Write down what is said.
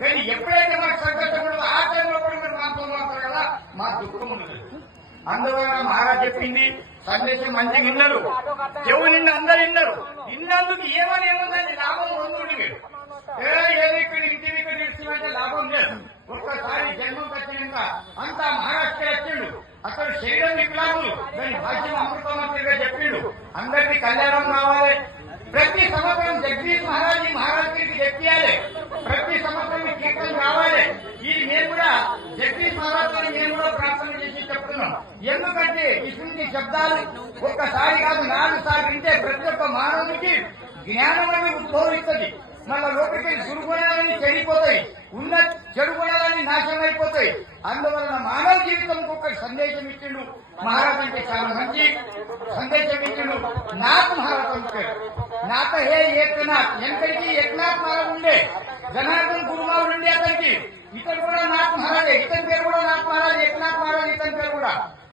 కానీ ఎప్పుడైతే మనకు సంతోషం ఉండదో ఆ టైంలో కూడా మీరు మాతో మాట్లాడతారు కదా మా దుఃఖం ఉండదు. అందువల్ల మహారాజ్ చెప్పింది సందేశం మంచిగా విన్నారు, చెవు నిండి అందరు విన్నారు. విన్నందుకు ఏమని ఏముందండి లాభం పొందుండి మీరు ఏది ఇక్కడ ఇంటి ఇక్కడ ఇస్తుందంటే లాభం లేదు. ఒక్కసారి జన్మం వచ్చినాక అంతా మహారాష్ట్ర వచ్చిండు, అక్కడ శరీరం వికలాంగులు దాని భాష్యం అమృతమంత్రిగా చెప్పిండు అందరికీ కళ్యాణం కావాలి. ప్రతి సంవత్సరం జగదీష్ మహారాజుకి చెప్పాలి, ప్రతి సంవత్సరం ఈ కీర్తన కావాలి. ఇది మేము కూడా జగదీష్ మహారాజుని మేము కూడా ప్రార్థన చేసి చెప్తున్నాం. ఎందుకంటే ఇటువంటి శబ్దాలు ఒక్కసారి కాదు 4 సార్లు వింటే ప్రతి ఒక్క మానవునికి జ్ఞానం అనేది ఉద్భవిస్తుంది. మళ్ళా లోపలికి దుర్గుణాలని చెడిపోతాయి, ఉన్న చెడు గుణాలని నాశనం అయిపోతాయి. అందువలన మానవ జీవితంకు ఒక సందేశం ఇచ్చిండు మహారాజ్, అంటే చాలా మంచి సందేశం ఇచ్చిండు. నాకు మహారాజ్ పేరు నాత హే ఏకనాథ్, ఎంతకి ఏకనాథ్ మహారాజ్ ఉండే, జనార్దన్ గురుమావుడు ఉండే అతనికి. ఇతను కూడా నాథ్ మహారాజే, ఇతని పేరు కూడా నాథ్ మహారాజ్, ఏకనాథ్ మహారాజ్ ఇతని పేరు కూడా.